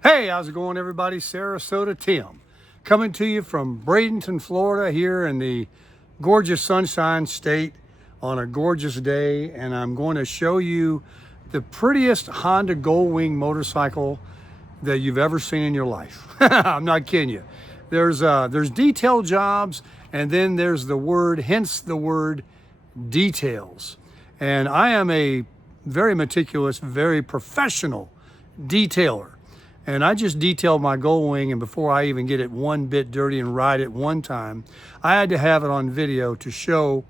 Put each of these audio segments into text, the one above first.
Hey, how's it going, everybody? Sarasota Tim coming to you from Bradenton, Florida, here in the gorgeous Sunshine State on a gorgeous day. And I'm going to show you the prettiest Honda Goldwing motorcycle that you've ever seen in your life. I'm not kidding you. There's detail jobs, and then there's the word, hence the word details. And I am a very meticulous, very professional detailer. And I just detailed my Goldwing, and before I even get it one bit dirty and ride it one time, I had to have it on video to show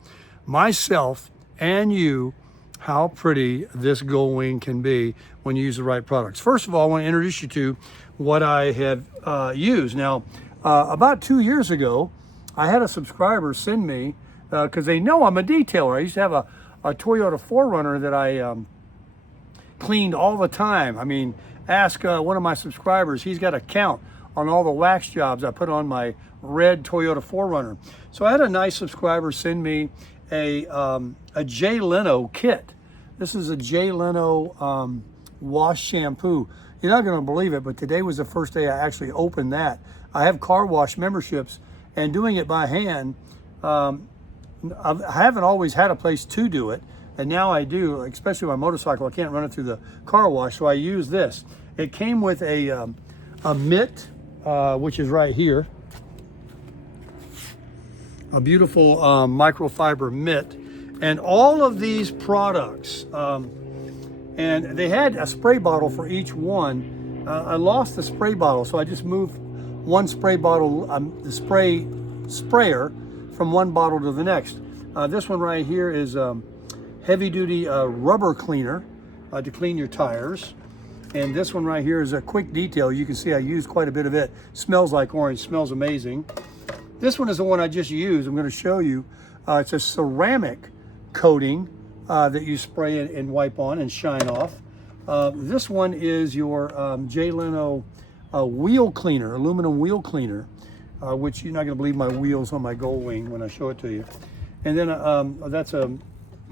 myself and you how pretty this Goldwing can be when you use the right products. First of all, I want to introduce you to what I have used. Now, about 2 years ago, I had a subscriber send me, because they know I'm a detailer. I used to have a Toyota 4Runner that I cleaned all the time. I mean, ask one of my subscribers. He's got a count on all the wax jobs I put on my red Toyota 4Runner. So I had a nice subscriber send me a Jay Leno kit. This is a Jay Leno wash shampoo. You're not going to believe it, but today was the first day I actually opened that. I have car wash memberships, and doing it by hand, I haven't always had a place to do it. And now I do, especially my motorcycle. I can't run it through the car wash, so I use this. It came with a mitt, which is right here. A beautiful microfiber mitt. And all of these products, and they had a spray bottle for each one. I lost the spray bottle, so I just moved one spray bottle, the sprayer, from one bottle to the next. This one right here is heavy duty rubber cleaner to clean your tires. And this one right here is a quick detail. You can see I used quite a bit of it. Smells like orange, smells amazing. This one is the one I just used. I'm going to show you. It's a ceramic coating that you spray and wipe on and shine off. This one is your Jay Leno wheel cleaner, aluminum wheel cleaner, which you're not going to believe my wheels on my Goldwing when I show it to you. And then that's a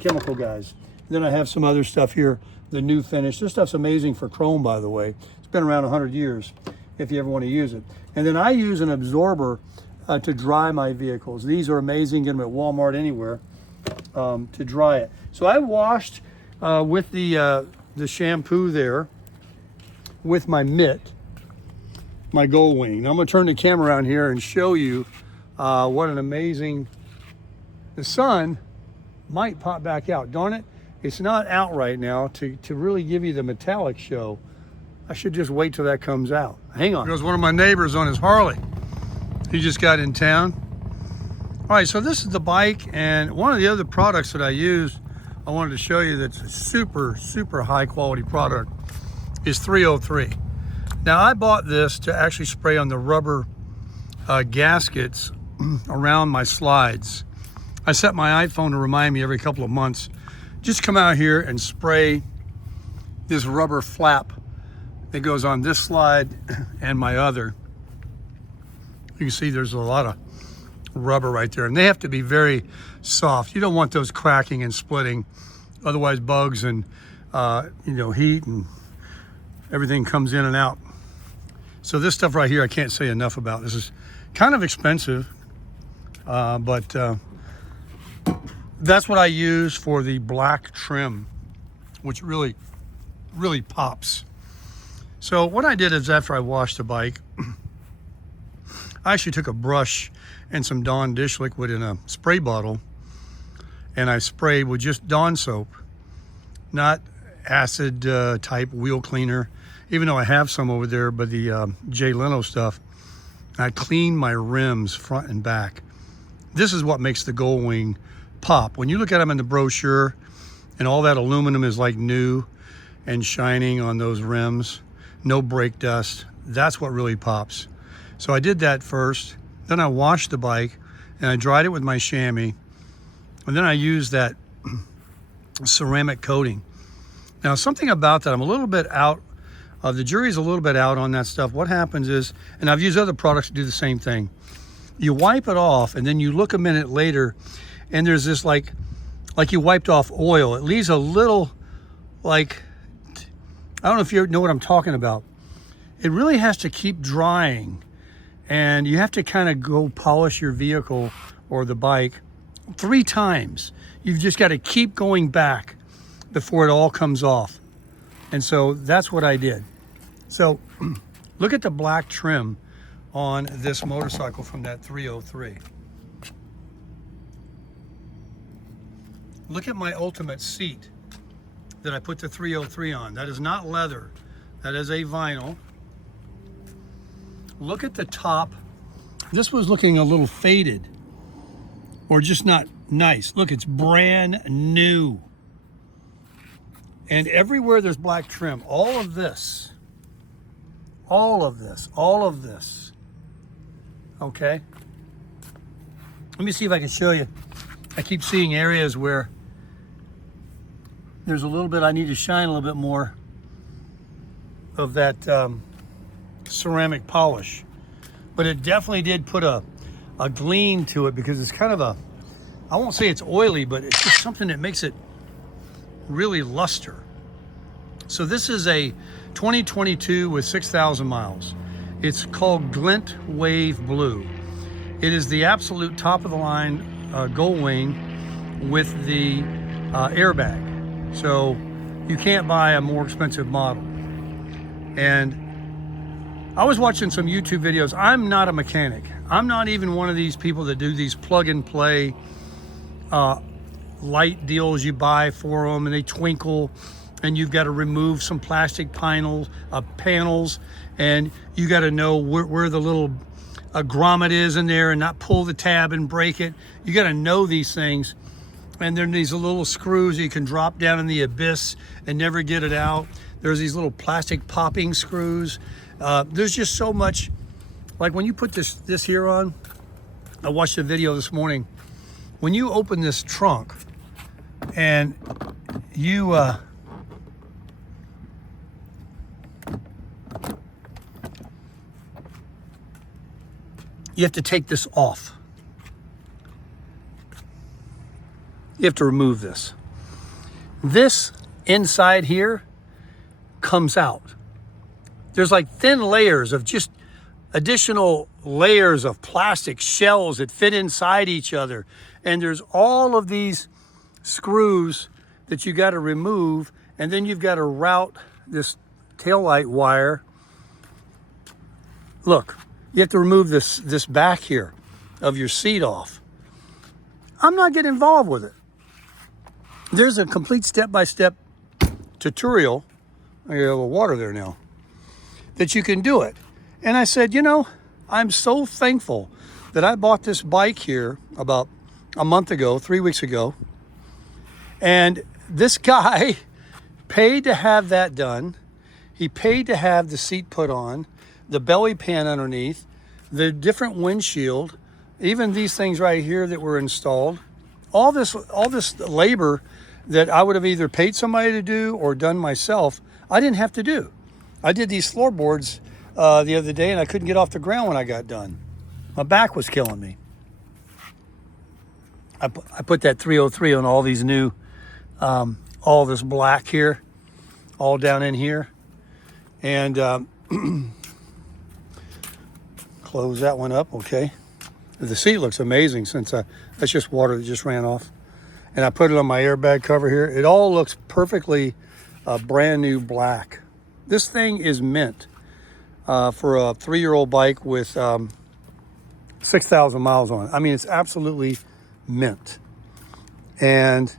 chemical, guys. Then I have some other stuff here, the new finish. This stuff's amazing for chrome, by the way. It's been around 100 years if you ever want to use it. And then I use an absorber to dry my vehicles. These are amazing. Get them at Walmart, anywhere, to dry it. So I washed with the shampoo there with my mitt, my Goldwing. Now I'm going to turn the camera around here and show you what an amazing... The sun might pop back out. Darn it, it's not out right now to really give you the metallic show. I should just wait till that comes out. Hang on. There goes one of my neighbors on his Harley. He just got in town. All right, so this is the bike, and one of the other products that I use, I wanted to show you that's a super, super high quality product, is 303. Now, I bought this to actually spray on the rubber gaskets around my slides. I set my iPhone to remind me every couple of months, just come out here and spray this rubber flap that goes on this slide and my other. You can see there's a lot of rubber right there, and they have to be very soft. You don't want those cracking and splitting, otherwise bugs and heat and everything comes in and out. So this stuff right here, I can't say enough about. This is kind of expensive, but that's what I use for the black trim, which really, really pops. So what I did is, after I washed the bike, I actually took a brush and some Dawn dish liquid in a spray bottle, and I sprayed with just Dawn soap, not acid type wheel cleaner, even though I have some over there, but the Jay Leno stuff. I cleaned my rims front and back. This is what makes the Goldwing pop. When you look at them in the brochure, and all that aluminum is like new and shining on those rims, no brake dust, that's what really pops. So I did that first, then I washed the bike and I dried it with my chamois, and then I used that ceramic coating. Now, something about that, I'm a little bit out, the jury's a little bit out on that stuff. What happens is, and I've used other products to do the same thing, you wipe it off and then you look a minute later and there's this like you wiped off oil. It leaves a little, like, I don't know if you know what I'm talking about. it really has to keep drying, and you have to kind of go polish your vehicle or the bike 3 times. You've just got to keep going back before it all comes off. And so that's what I did. So look at the black trim on this motorcycle from that 303. Look at my ultimate seat that I put the 303 on. That is not leather. That is a vinyl. Look at the top. This was looking a little faded or just not nice. Look, it's brand new. And everywhere there's black trim, all of this, okay? Let me see if I can show you. I keep seeing areas where there's a little bit, I need to shine a little bit more of that ceramic polish. But it definitely did put a gleam to it, because it's kind of a, I won't say it's oily, but it's just something that makes it really luster. So this is a 2022 with 6,000 miles. It's called Glint Wave Blue. It is the absolute top of the line Goldwing with the airbag. So you can't buy a more expensive model. And I was watching some YouTube videos. I'm not a mechanic. I'm not even one of these people that do these plug and play light deals you buy for them and they twinkle, and you've got to remove some plastic panels and you got to know where the little grommet is in there and not pull the tab and break it. You got to know these things. And then these little screws you can drop down in the abyss and never get it out. There's these little plastic popping screws. There's just so much. Like when you put this here on, I watched a video this morning. When you open this trunk and you have to take this off. You have to remove this. This inside here comes out. There's like thin layers of just additional layers of plastic shells that fit inside each other. And there's all of these screws that you got to remove. And then you've got to route this taillight wire. Look, you have to remove this back here of your seat off. I'm not getting involved with it. There's a complete step-by-step tutorial. I got a little water there now. That you can do it. And I said, you know, I'm so thankful that I bought this bike here about a month ago, 3 weeks ago. And this guy paid to have that done. He paid to have the seat put on, the belly pan underneath, the different windshield, even these things right here that were installed. All this labor that I would have either paid somebody to do or done myself, I didn't have to do. I did these floorboards the other day and I couldn't get off the ground when I got done. My back was killing me. I put that 303 on all these new, all this black here, all down in here. And close that one up, okay. The seat looks amazing since that's just water that just ran off. And I put it on my airbag cover here. It all looks perfectly brand new black. This thing is mint for a 3-year-old bike with 6,000 miles on it. I mean, it's absolutely mint. And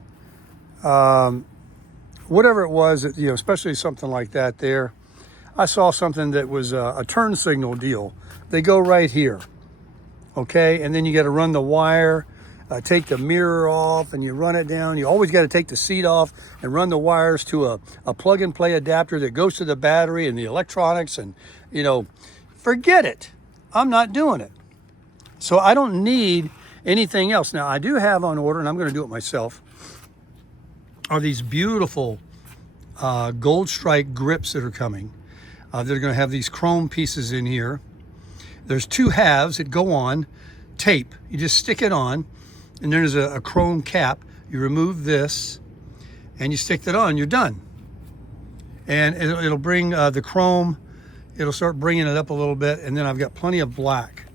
whatever it was, you know, especially something like that there, I saw something that was a turn signal deal. They go right here. Okay, and then you got to run the wire, take the mirror off, and you run it down. You always got to take the seat off and run the wires to a plug-and-play adapter that goes to the battery and the electronics, and, you know, forget it. I'm not doing it. So I don't need anything else. Now, I do have on order, and I'm going to do it myself, are these beautiful gold strike grips that are coming. They're going to have these chrome pieces in here. There's 2 halves that go on tape. You just stick it on, and there's a chrome cap. You remove this, and you stick that on. You're done. And it'll bring the chrome it'll start bringing it up a little bit, and then I've got plenty of black.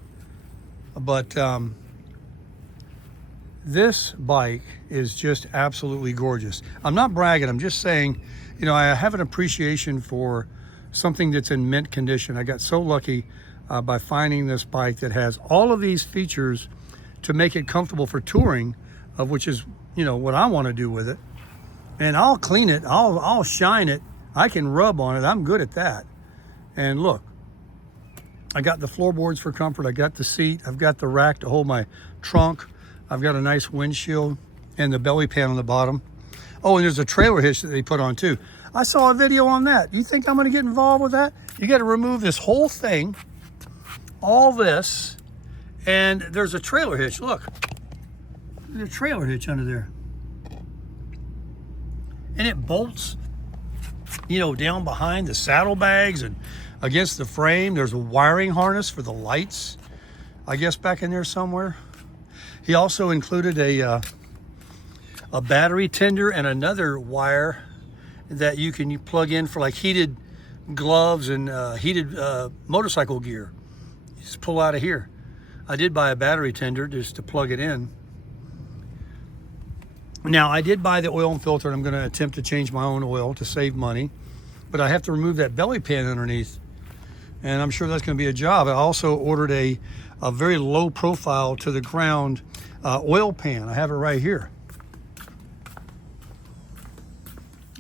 But this bike is just absolutely gorgeous. I'm not bragging, I'm just saying, you know, I have an appreciation for something that's in mint condition. I got so lucky by finding this bike that has all of these features to make it comfortable for touring, of which is, you know, what I want to do with it. And I'll clean it, I'll shine it, I can rub on it, I'm good at that. And look, I got the floorboards for comfort, I got the seat, I've got the rack to hold my trunk, I've got a nice windshield and the belly pan on the bottom. Oh, and there's a trailer hitch that they put on too. I saw a video on that. You think I'm gonna get involved with that? You gotta remove this whole thing, all this, and there's a trailer hitch, look. There's a trailer hitch under there. And it bolts, you know, down behind the saddlebags and against the frame. There's a wiring harness for the lights, I guess, back in there somewhere. He also included a battery tender and another wire that you can plug in for like heated gloves and heated motorcycle gear. You just pull out of here. I did buy a battery tender just to plug it in. Now, I did buy the oil and filter, and I'm going to attempt to change my own oil to save money, but I have to remove that belly pan underneath, and I'm sure that's going to be a job. I also ordered a very low profile to the ground oil pan. I have it right here.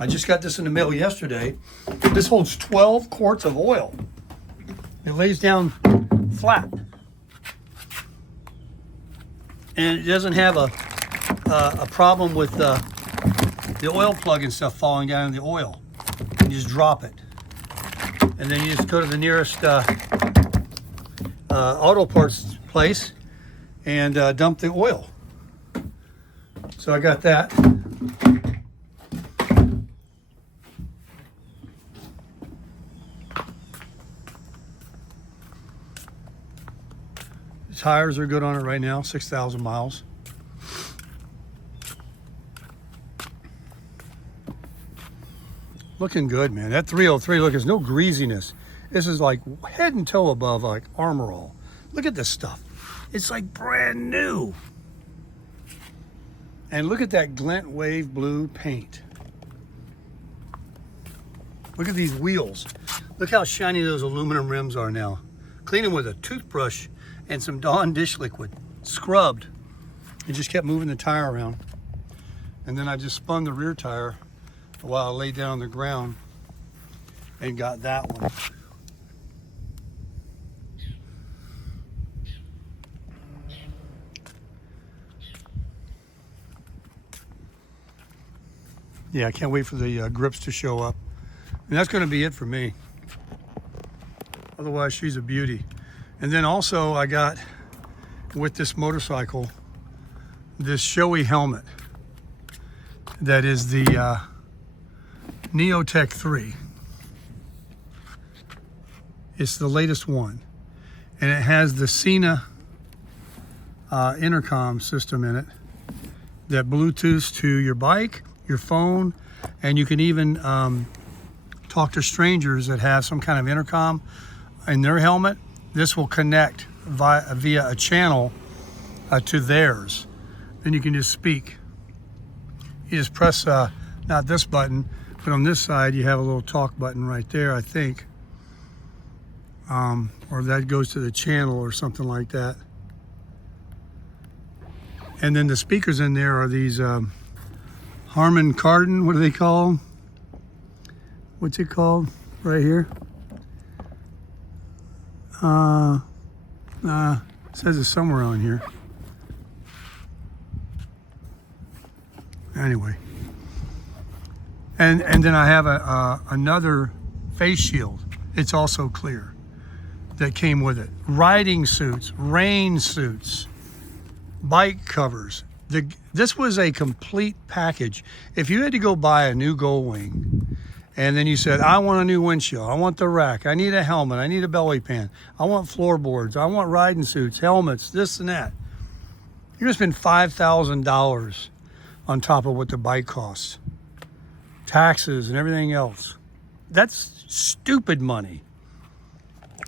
I just got this in the mail yesterday. This holds 12 quarts of oil. It lays down flat. And it doesn't have a problem with the oil plug and stuff falling down in the oil. You just drop it. And then you just go to the nearest auto parts place and dump the oil. So I got that. The tires are good on it right now, 6,000 miles. Looking good, man. That 303, look, there's no greasiness. This is like head and toe above like Armor All. Look at this stuff. It's like brand new. And look at that glint wave blue paint. Look at these wheels. Look how shiny those aluminum rims are now. Clean them with a toothbrush and some Dawn dish liquid. Scrubbed. And just kept moving the tire around. And then I just spun the rear tire while I laid down on the ground and got that one. Yeah, I can't wait for the grips to show up. And that's going to be it for me. Otherwise, she's a beauty. And then also I got, with this motorcycle, this showy helmet that is the Neotech 3. It's the latest one. And it has the Cena intercom system in it that Bluetooths to your bike, your phone, and you can even talk to strangers that have some kind of intercom in their helmet. This will connect via a channel to theirs. Then you can just speak. You just press not this button, but on this side you have a little talk button right there, I think. Or that goes to the channel or something like that. And then the speakers in there are these Harman Kardon, what do they call them? What's it called right here? It says it's somewhere on here. Anyway. And then I have another face shield. It's also clear that came with it. Riding suits, rain suits, bike covers. This was a complete package. If you had to go buy a new Goldwing and then you said, I want a new windshield, I want the rack, I need a helmet, I need a belly pan, I want floorboards, I want riding suits, helmets, this and that, you're gonna spend $5,000 on top of what the bike costs. Taxes and everything else. That's stupid money.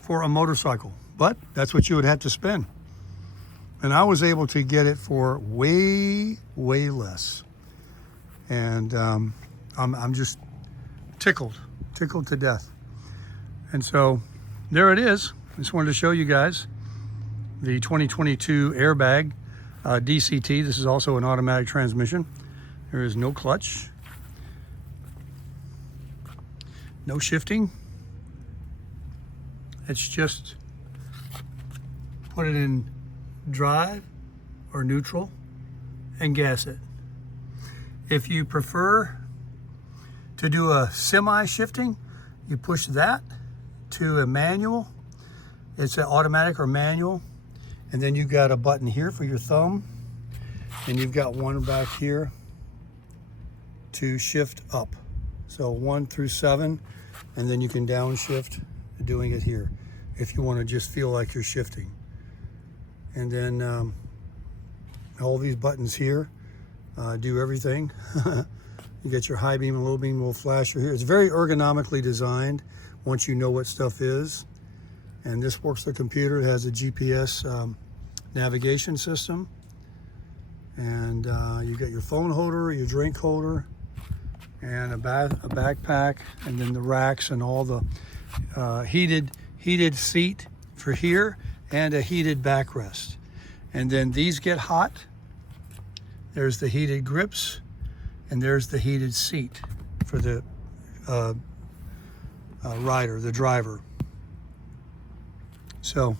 for a motorcycle, but that's what you would have to spend. And I was able to get it for way less. And I'm just tickled to death. And so there it is. I just wanted to show you guys the 2022 airbag DCT. This is also an automatic transmission. There is no clutch, no shifting. It's just put it in drive or neutral and gas it. If you prefer to do a semi-shifting, you push that to a manual. It's an automatic or manual. And then you've got a button here for your thumb. And you've got one back here to shift up. So 1 through 7, and then you can downshift doing it here if you want to just feel like you're shifting. And then all these buttons here do everything. You get your high beam and low beam, little flasher here. It's very ergonomically designed once you know what stuff is. And this works the computer. It has a GPS navigation system. And you got your phone holder, your drink holder, and a backpack, and then the racks and all the heated seat for here, and a heated backrest. And then these get hot. There's the heated grips, and there's the heated seat for the rider, the driver. So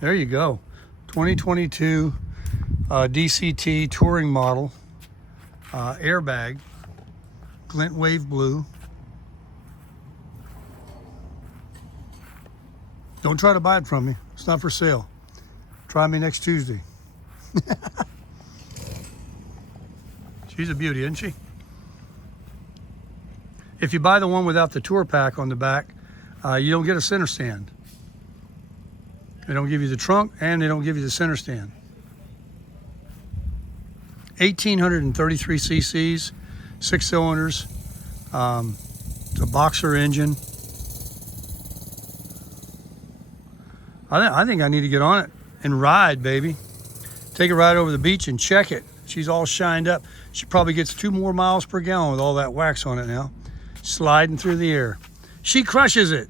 there you go. 2022 DCT touring model airbag, glint wave blue. Don't try to buy it from me. It's not for sale. Try me next Tuesday. She's a beauty, isn't she? If you buy the one without the tour pack on the back, you don't get a center stand. They don't give you the trunk, and they don't give you the center stand. 1,833 cc's, 6 cylinders. It's a boxer engine. I think I need to get on it and ride, baby. Take a ride over the beach and check it. She's all shined up. She probably gets 2 more miles per gallon with all that wax on it now. Sliding through the air. She crushes it.